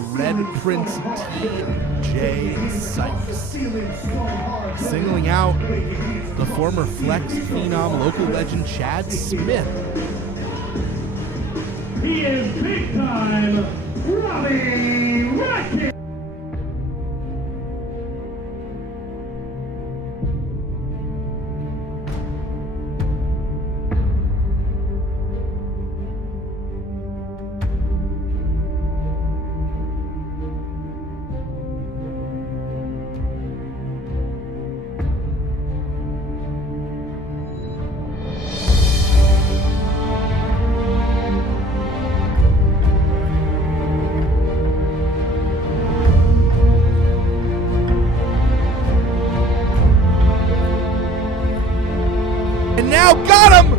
the Red Prince team, Jayce Karr. Singling out the former Flex Phenom local legend Chad Smith. He is big time, Robbie Rackett. Now got him!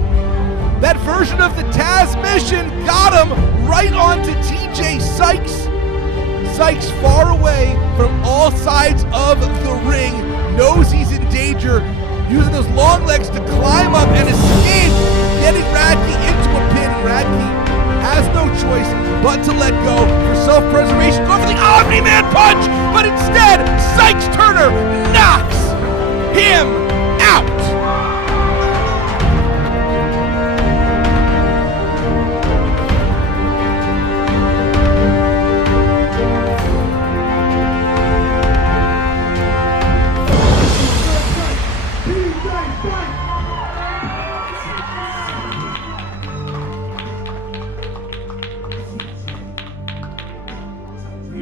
That version of the Taz mission got him right onto TJ Sykes. Sykes far away from all sides of the ring, knows he's in danger, using those long legs to climb up and escape, getting Radke into a pin. Radke has no choice but to let go for self-preservation. Go for the Omni-Man punch, but instead, Sykes Turner knocks him out.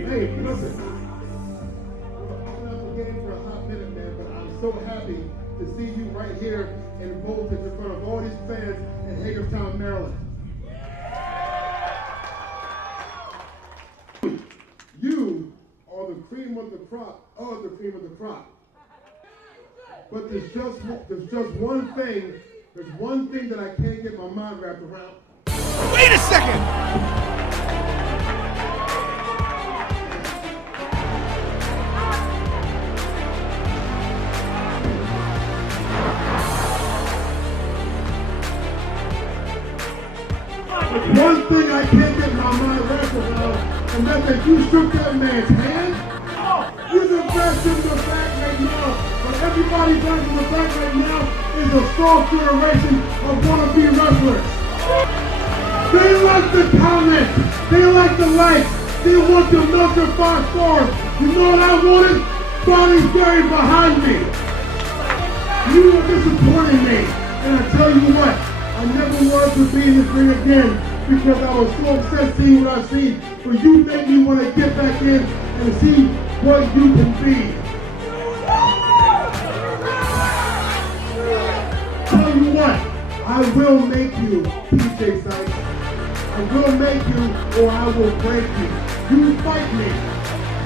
Hey, listen. I'm not forgetting for a hot minute, man, but I'm so happy to see you right here in Voltage in front of all these fans in Hagerstown, Maryland. You are the cream of the crop of the cream of the crop. But there's just one thing. There's one thing that I can't get my mind wrapped around. Wait a second! One thing I can't get my mind wrapped around, and that's that you shook that man's hand. You're the best in the back right now, but everybody back in the back right now is a strong generation of wannabe wrestlers. They like the comments, they like the likes, they want to melt their 5 stars. You know what I wanted? Bonnie Gary behind me. You were disappointing me, and I tell you what, I never wanted to be in this ring again because I was so upset seeing what I see. But you make me want to get back in and see what you can be. Tell you what, I will make you, TJ Sykes. I will make you or I will break you. You fight me.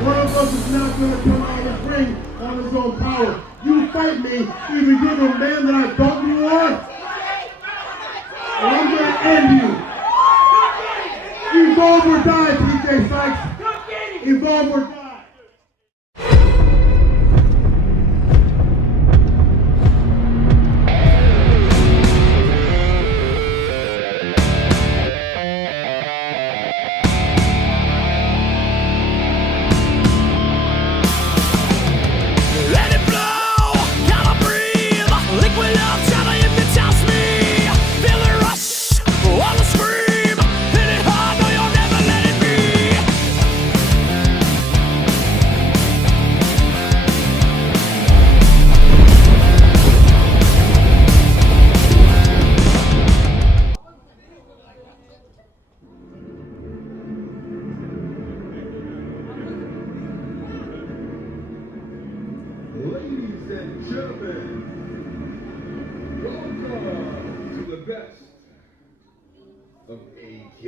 One of us is not going to come out of this ring on his own power. You fight me, either you're the man that I thought you were, or I'm going to end you. Evolve or die, TJ Sykes. Evolve or die. Ladies and gentlemen, welcome to the best of A.K.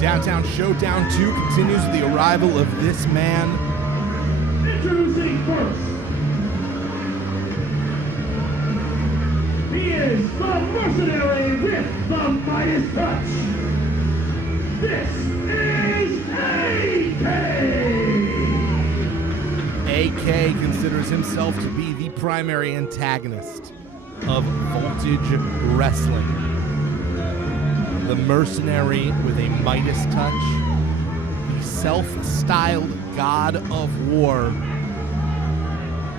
Downtown Showdown 2 continues with the arrival of this man. Introducing first, Mercenary with the Midas touch. This is A.K. A.K. considers himself to be the primary antagonist of Voltage Wrestling. The mercenary with a Midas touch, the self-styled god of war,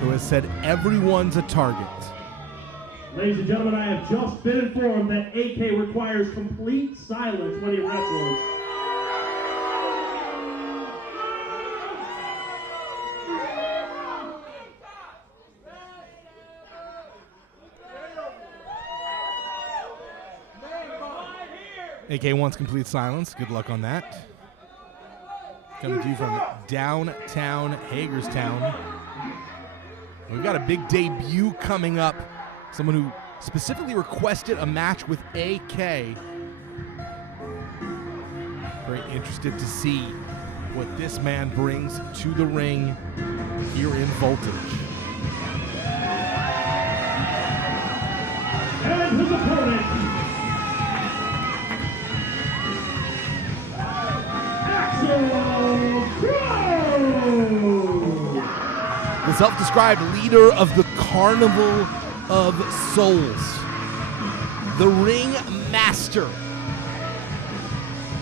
who has said everyone's a target. Ladies and gentlemen, I have just been informed that A.K. requires complete silence when he wrestles. A.K. wants complete silence. Good luck on that. Coming to you from downtown Hagerstown. We've got a big debut coming up. Someone who specifically requested a match with A.K. Very interested to see what this man brings to the ring here in Voltage. And his opponent, The self-described leader of the Carnival of Souls, the ring master,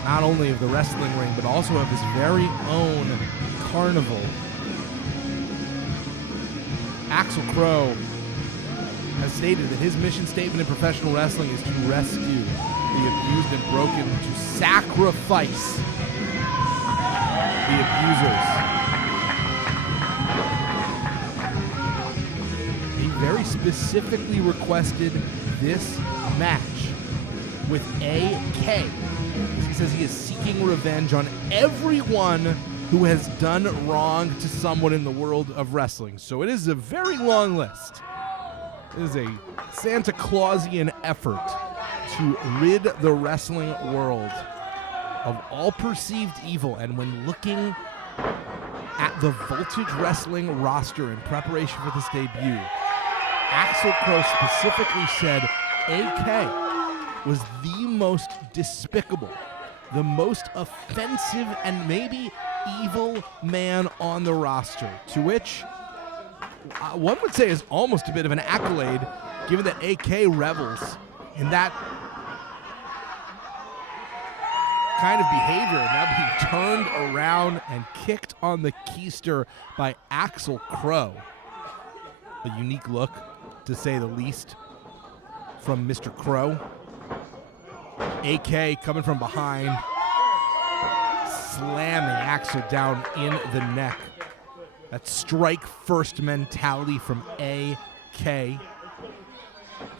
not only of the wrestling ring, but also of his very own carnival. Axel Crow has stated that his mission statement in professional wrestling is to rescue the abused and broken, to sacrifice the abusers. Very specifically requested this match with A.K. He says he is seeking revenge on everyone who has done wrong to someone in the world of wrestling. So it is a very long list. It is a Santa Clausian effort to rid the wrestling world of all perceived evil. And when looking at the Voltage Wrestling roster in preparation for this debut, Axel Crow specifically said A.K. was the most despicable, the most offensive, and maybe evil man on the roster, to which one would say is almost a bit of an accolade, given that A.K. revels in that kind of behavior, now being turned around and kicked on the keister by Axel Crow. A unique look, to say the least, from Mr. Crow. A.K. coming from behind, slamming Axel down in the neck. That strike first mentality from A.K.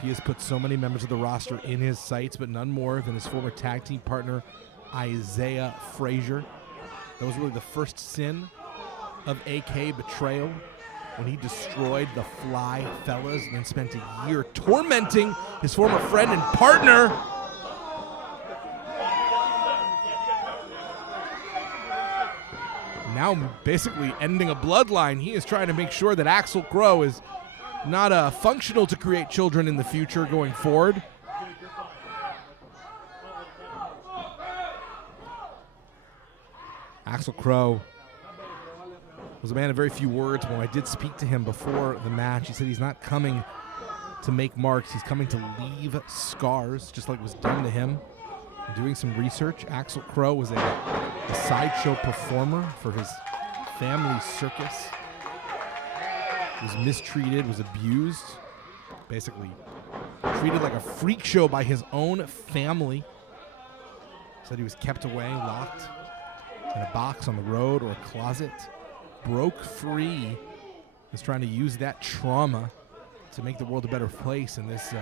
He has put so many members of the roster in his sights, but none more than his former tag team partner, Isaiah Frazier. That was really the first sin of A.K. betrayal, when he destroyed the Fly Fellas and then spent a year tormenting his former friend and partner. Now basically ending a bloodline. He is trying to make sure that Axel Crow is not functional to create children in the future going forward. Axel Crow was a man of very few words. When I did speak to him before the match, he said he's not coming to make marks. He's coming to leave scars, just like was done to him. Doing some research, Axel Crow was a sideshow performer for his family circus. Was mistreated, was abused, basically treated like a freak show by his own family. Said he was kept away, locked in a box on the road or a closet. Broke free, is trying to use that trauma to make the world a better place in this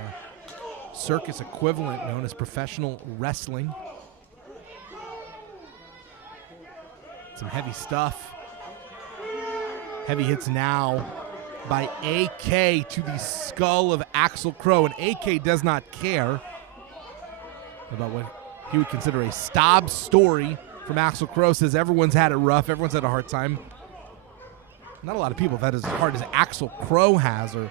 circus equivalent known as professional wrestling. Some heavy stuff. Heavy hits now by A.K. to the skull of Axel Crow, and A.K. does not care about what he would consider a stab story from Axel Crow. Says everyone's had it rough, everyone's had a hard time. Not a lot of people have had as hard as Axel Crow has, or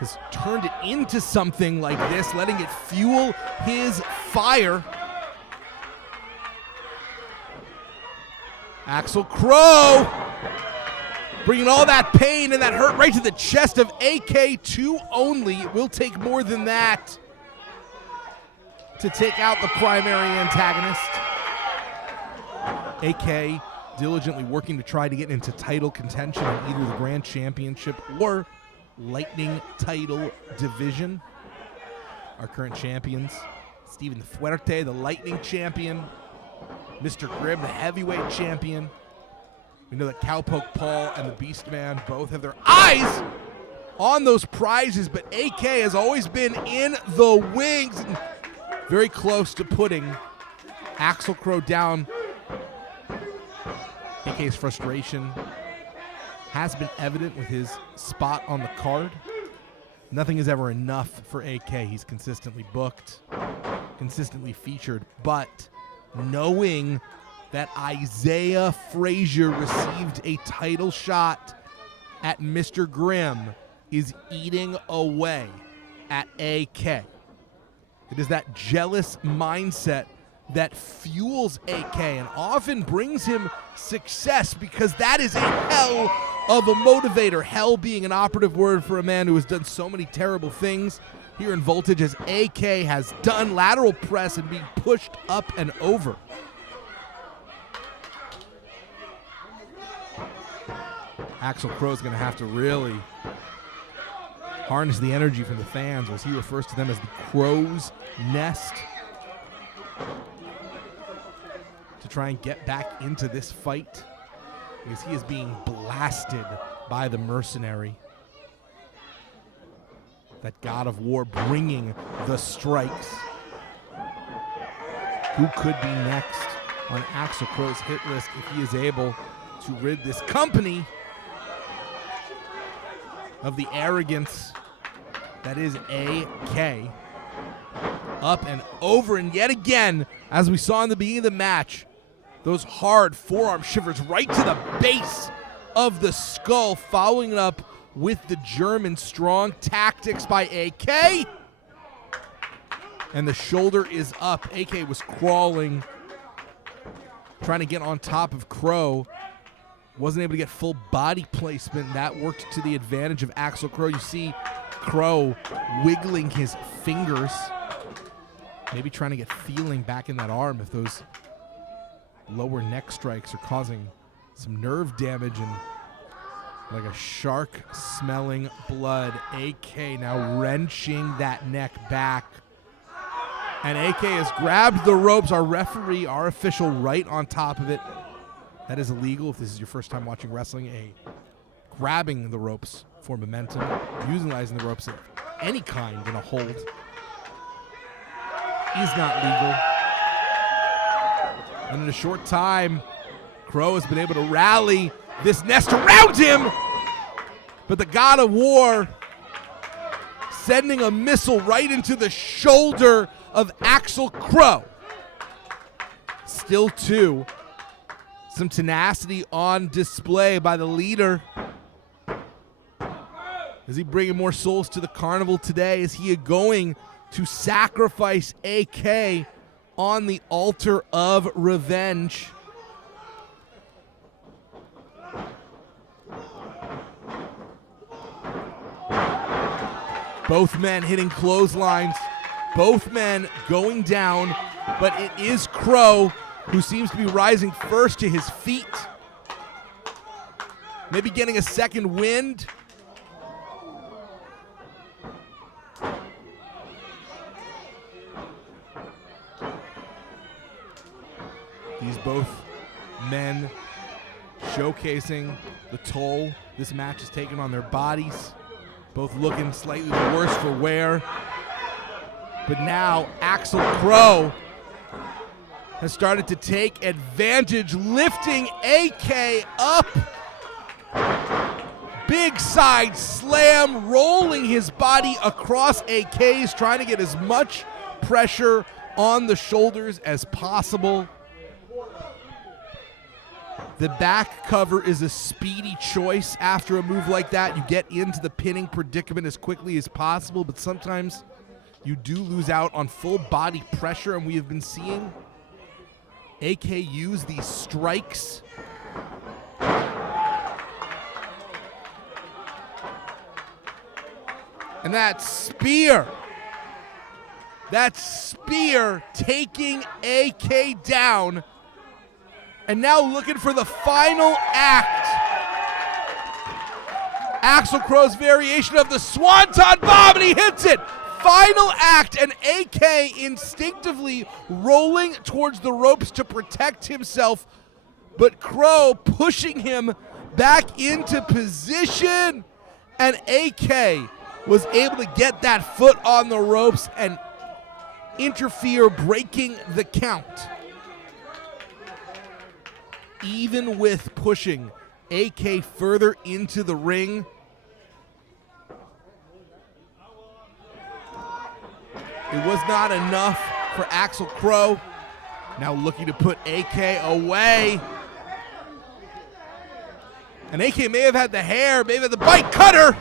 has turned it into something like this, letting it fuel his fire. Axel Crow bringing all that pain and that hurt right to the chest of AK. 2 only. It will take more than that to take out the primary antagonist. AK diligently working to try to get into title contention in either the Grand Championship or Lightning title division. Our current champions, Steven Fuerte, the Lightning champion, Mr. Grimm, the heavyweight champion. We know that Cowpoke Paul and the Beast Man both have their eyes on those prizes, but AK has always been in the wings and very close to putting Axel Crow down. AK's frustration has been evident with his spot on the card. Nothing is ever enough for AK. He's consistently booked, consistently featured, but knowing that Isaiah Frazier received a title shot at Mr. Grimm is eating away at AK. It is that jealous mindset that fuels AK and often brings him success, because that is a hell of a motivator. Hell being an operative word for a man who has done so many terrible things here in Voltage, as AK has done lateral press and being pushed up and over. Axel Crow is going to have to really harness the energy from the fans, as he refers to them as the Crow's Nest, to try and get back into this fight, because he is being blasted by the Mercenary. That God of War bringing the strikes. Who could be next on Axel Crow's hit list if he is able to rid this company of the arrogance that is AK? Up and over, and yet again, as we saw in the beginning of the match, those hard forearm shivers right to the base of the skull, following it up with the German strong tactics by AK. And the shoulder is up. AK was crawling, trying to get on top of Crow. Wasn't able to get full body placement. That worked to the advantage of Axel Crow. You see Crow wiggling his fingers, maybe trying to get feeling back in that arm if those lower neck strikes are causing some nerve damage, and like a shark smelling blood. AK now wrenching that neck back. And AK has grabbed the ropes. Our referee, our official, right on top of it. That is illegal if this is your first time watching wrestling. Grabbing the ropes for momentum, utilizing the ropes of any kind in a hold is not legal. And in a short time, Crow has been able to rally this nest around him, but the God of War sending a missile right into the shoulder of Axel Crow. Still two. Some tenacity on display by the leader. Is he bringing more souls to the carnival today? Is he going to sacrifice AK on the altar of revenge? Both men hitting clotheslines, both men going down, but it is Crow who seems to be rising first to his feet. Maybe getting a second wind. These both men showcasing the toll this match has taken on their bodies. Both looking slightly the worse for wear. But now Axel Crow has started to take advantage, lifting AK up. Big side slam, rolling his body across AK's, trying to get as much pressure on the shoulders as possible. The back cover is a speedy choice after a move like that. You get into the pinning predicament as quickly as possible, but sometimes you do lose out on full body pressure, and we have been seeing AK use these strikes. And that spear taking AK down. And now looking for the final act. Axel Crow's variation of the Swanton Bomb, and he hits it. Final act, and AK instinctively rolling towards the ropes to protect himself, but Crow pushing him back into position, and AK was able to get that foot on the ropes and interfere, breaking the count. Even with pushing AK further into the ring, it was not enough for Axel Crow. Now looking to put AK away. And AK may have had the hair, may have had the bite cutter.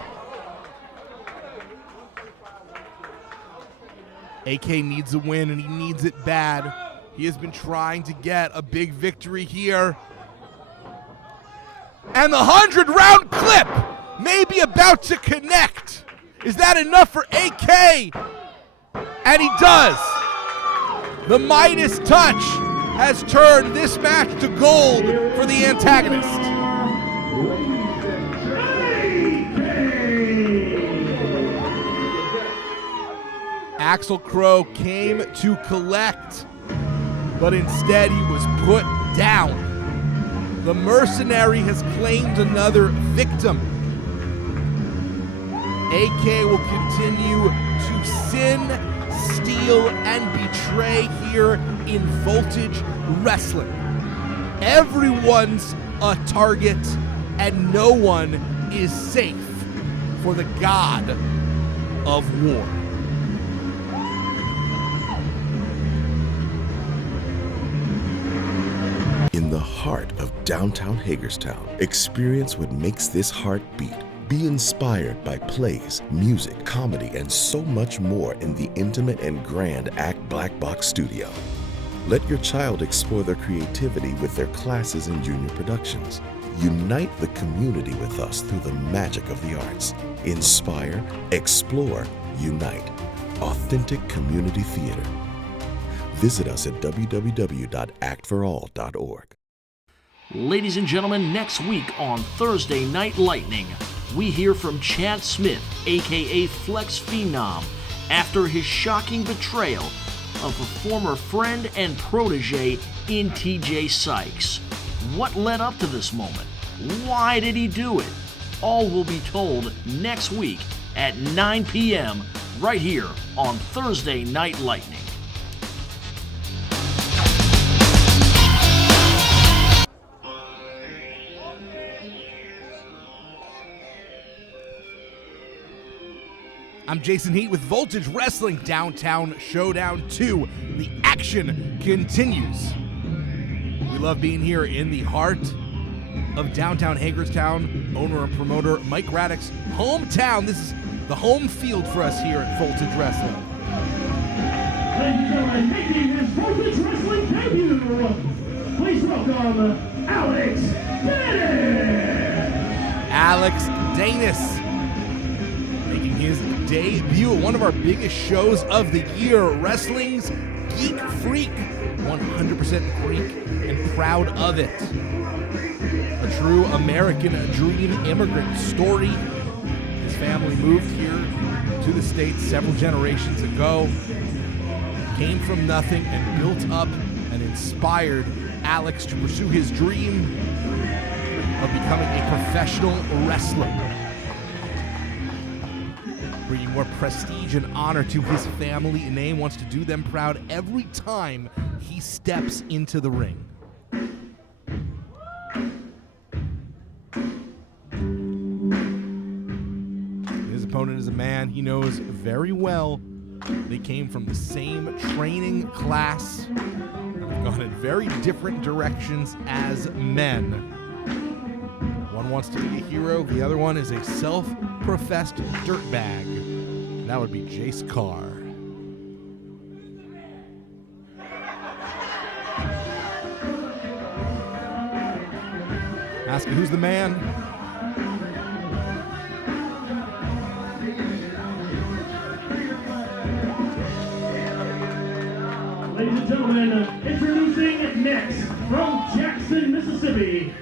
AK needs a win, and he needs it bad. He has been trying to get a big victory here. And the 100-round clip may be about to connect. Is that enough for AK? And he does. The Midas touch has turned this match to gold for the antagonist. Axel Crow came to collect, but instead he was put down. The Mercenary has claimed another victim. AK will continue to sin, steal, and betray here in Voltage Wrestling. Everyone's a target, and no one is safe for the God of War. In the heart of downtown Hagerstown, experience what makes this heart beat. Be inspired by plays, music, comedy, and so much more in the intimate and grand Act Black Box Studio. Let your child explore their creativity with their classes and junior productions. Unite the community with us through the magic of the arts. Inspire, explore, unite. Authentic community theater. Visit us at www.actforall.org. Ladies and gentlemen, next week on Thursday Night Lightning, we hear from Chad Smith, aka Flex Phenom, after his shocking betrayal of a former friend and protege in TJ Sykes. What led up to this moment? Why did he do it? All will be told next week at 9 p.m. right here on Thursday Night Lightning. I'm Jason Heat with Voltage Wrestling Downtown Showdown 2. The action continues. We love being here in the heart of downtown Hagerstown. Owner and promoter Mike Raddick's hometown. This is the home field for us here at Voltage Wrestling. Ladies and gentlemen, making his Voltage Wrestling debut, please welcome Alex Danis. Alex Danis making his debut at one of our biggest shows of the year, wrestling's Geek Freak. 100% Greek and proud of it. A true American dream immigrant story. His family moved here to the States several generations ago, came from nothing and built up and inspired Alex to pursue his dream of becoming a professional wrestler, bringing more prestige and honor to his family name. Wants to do them proud every time he steps into the ring. His opponent is a man he knows very well. They came from the same training class. Of gone in very different directions as men. One wants to be a hero, the other one is a self-professed dirtbag. And that would be Jayce Karr. Asking who's the man? Ladies and gentlemen, introducing next from Jackson, Mississippi.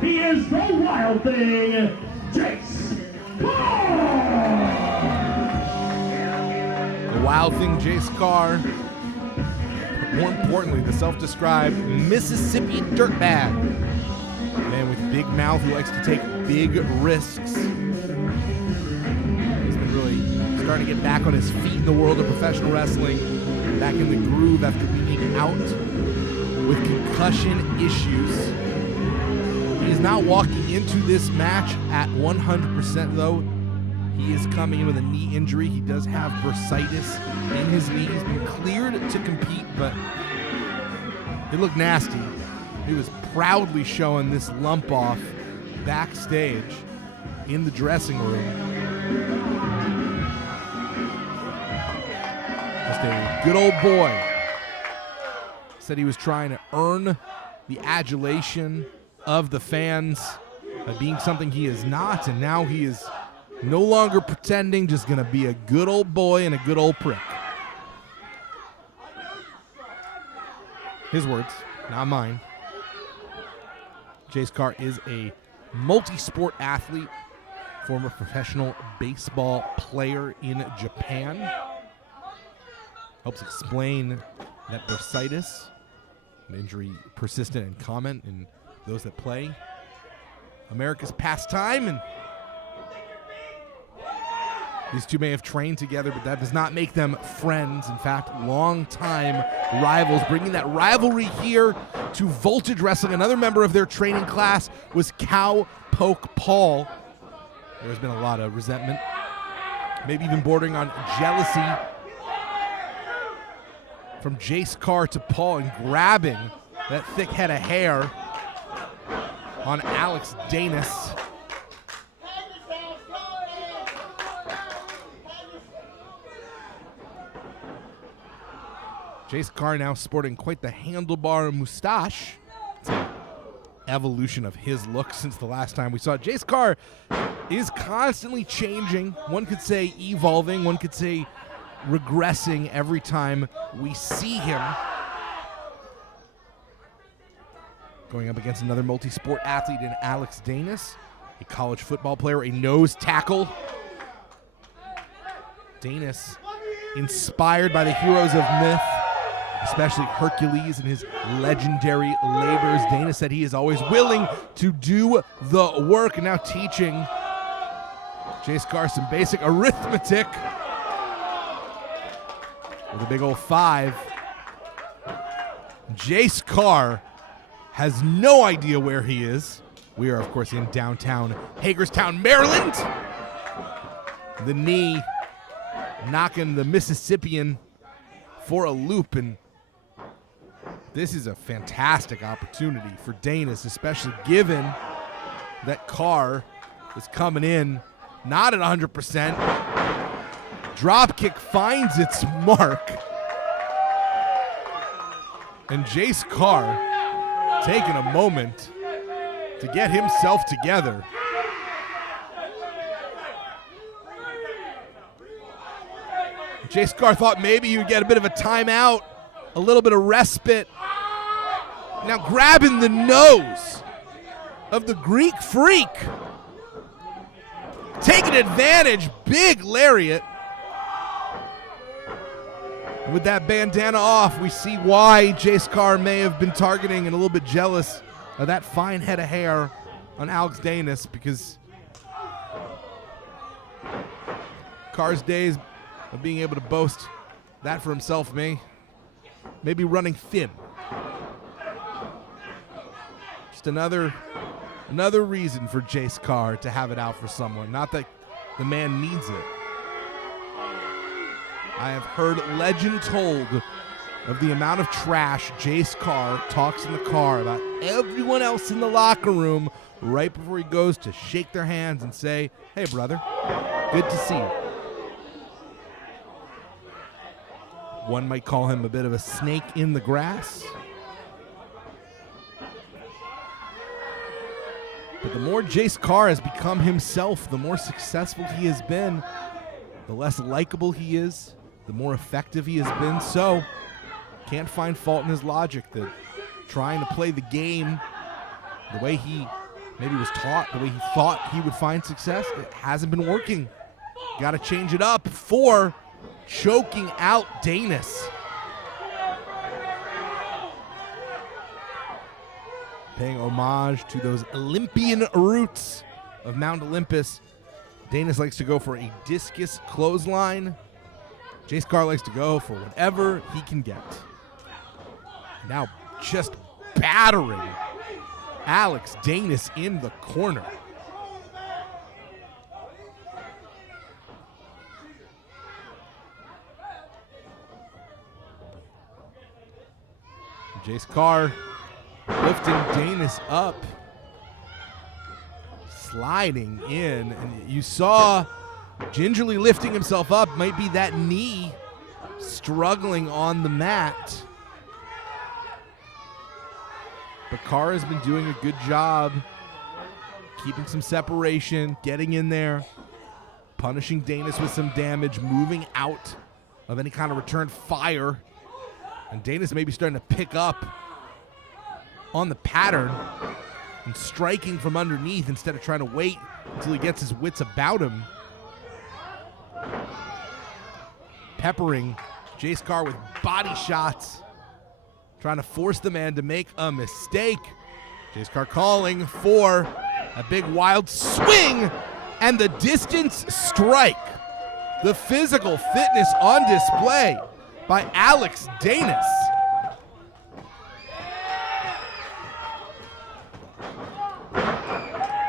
He is the Wild Thing, Jayce Karr! The Wild Thing, Jayce Karr. More importantly, the self-described Mississippi dirtbag. A man with big mouth who likes to take big risks. He's been really starting to get back on his feet in the world of professional wrestling. Back in the groove after being out with concussion issues. He is not walking into this match at 100% though. He is coming in with a knee injury. He does have bursitis in his knee. He's been cleared to compete, but it looked nasty. He was proudly showing this lump off backstage in the dressing room. Just a good old boy. Said he was trying to earn the adulation of the fans by being something he is not, and now he is no longer pretending, just gonna be a good old boy and a good old prick. His words, not mine. Jayce Karr is a multi-sport athlete, former professional baseball player in Japan. Helps explain that bursitis, an injury persistent and common in those that play America's pastime, and these two may have trained together, but that does not make them friends. In fact, long-time rivals. Bringing that rivalry here to Voltage Wrestling. Another member of their training class was Cowpoke Paul. There's been a lot of resentment, maybe even bordering on jealousy from Jayce Karr to Paul, and grabbing that thick head of hair on Alex Danis. Jayce Karr now sporting quite the handlebar mustache. It's an evolution of his look since the last time we saw it. Jayce Karr is constantly changing. One could say evolving, one could say regressing every time we see him. Going up against another multi-sport athlete in Alex Danis, a college football player, a nose tackle. Danis, inspired by the heroes of myth, especially Hercules and his legendary labors. Danis said he is always willing to do the work, and now teaching Jayce Karr some basic arithmetic with a big old 5. Jayce Karr has no idea where he is. We are, of course, in downtown Hagerstown, Maryland. The knee knocking the Mississippian for a loop, and this is a fantastic opportunity for Danis, especially given that Karr is coming in not at 100%. Dropkick finds its mark, and Jayce Karr taking a moment to get himself together. Jayce Karr thought maybe he would get a bit of a timeout, a little bit of respite. Now grabbing the nose of the Greek Freak. Taking advantage, big lariat. And with that bandana off, we see why Jayce Karr may have been targeting and a little bit jealous of that fine head of hair on Alex Danis, because Karr's days of being able to boast that for himself may be running thin. Just another reason for Jayce Karr to have it out for someone. Not that the man needs it. I have heard legend told of the amount of trash Jayce Karr talks in the car about everyone else in the locker room right before he goes to shake their hands and say, "Hey, brother, good to see you." One might call him a bit of a snake in the grass. But the more Jayce Karr has become himself, the more successful he has been, the less likable he is, the more effective he has been. So, can't find fault in his logic that trying to play the game the way he maybe was taught, the way he thought he would find success, it hasn't been working. Got to change it up for choking out Danis. Paying homage to those Olympian roots of Mount Olympus. Danis likes to go for a discus clothesline. Jayce Karr likes to go for whatever he can get. Now just battering Alex Danis in the corner. Jayce Karr lifting Danis up, sliding in, and you saw gingerly lifting himself up. Might be that knee struggling on the mat. But Karr has been doing a good job keeping some separation, getting in there, punishing Danis with some damage, moving out of any kind of return fire. And Danis may be starting to pick up on the pattern and striking from underneath instead of trying to wait until he gets his wits about him. Peppering Jayce Karr with body shots, trying to force the man to make a mistake. Jayce Karr calling for a big wild swing and the distance strike. The physical fitness on display by Alex Danis.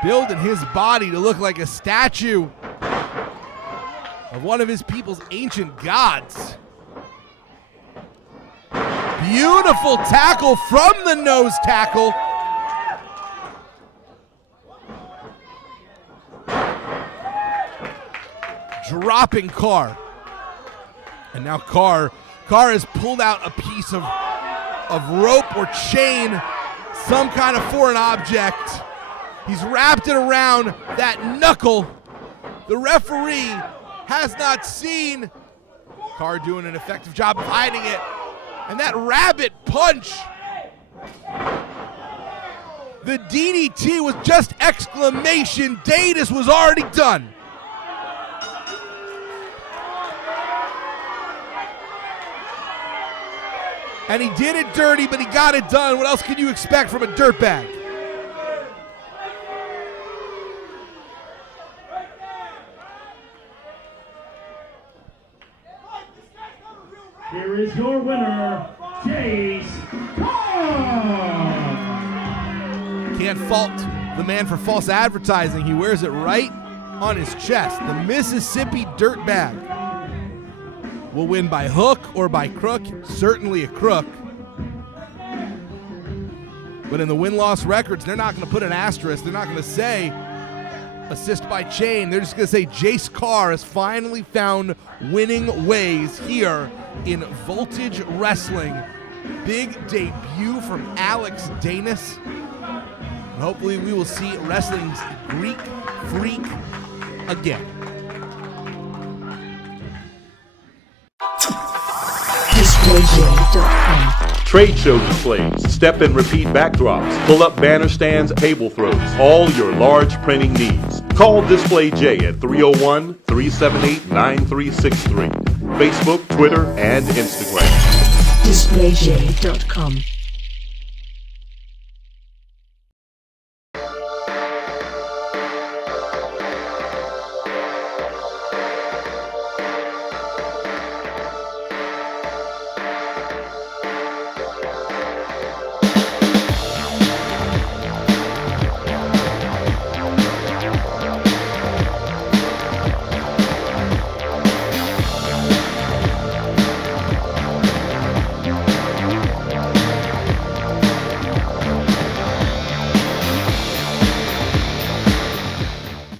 Building his body to look like a statue of one of his people's ancient gods. Beautiful tackle from the nose tackle. Dropping Karr. And now Karr has pulled out a piece of rope or chain, some kind of foreign object. He's wrapped it around that knuckle. The referee has not seen. Karr doing an effective job of hiding it. And that rabbit punch. The DDT was just exclamation. Danis was already done. And he did it dirty, but he got it done. What else can you expect from a dirtbag? Here is your winner, Jayce Karr. Can't fault the man for false advertising. He wears it right on his chest. The Mississippi Dirtbag will win by hook or by crook. Certainly a crook. But in the win-loss records, they're not going to put an asterisk. They're not going to say assist by chain. They're just going to say Jayce Karr has finally found winning ways here in Voltage Wrestling. Big debut from Alex Danis. And hopefully we will see wrestling's Greek freak again. DisplayJ.com. Trade show displays, step and repeat backdrops, pull-up banner stands, table throws, all your large printing needs. Call Display J at 301-378-9363. Facebook, Twitter, and Instagram. DisplayJ.com.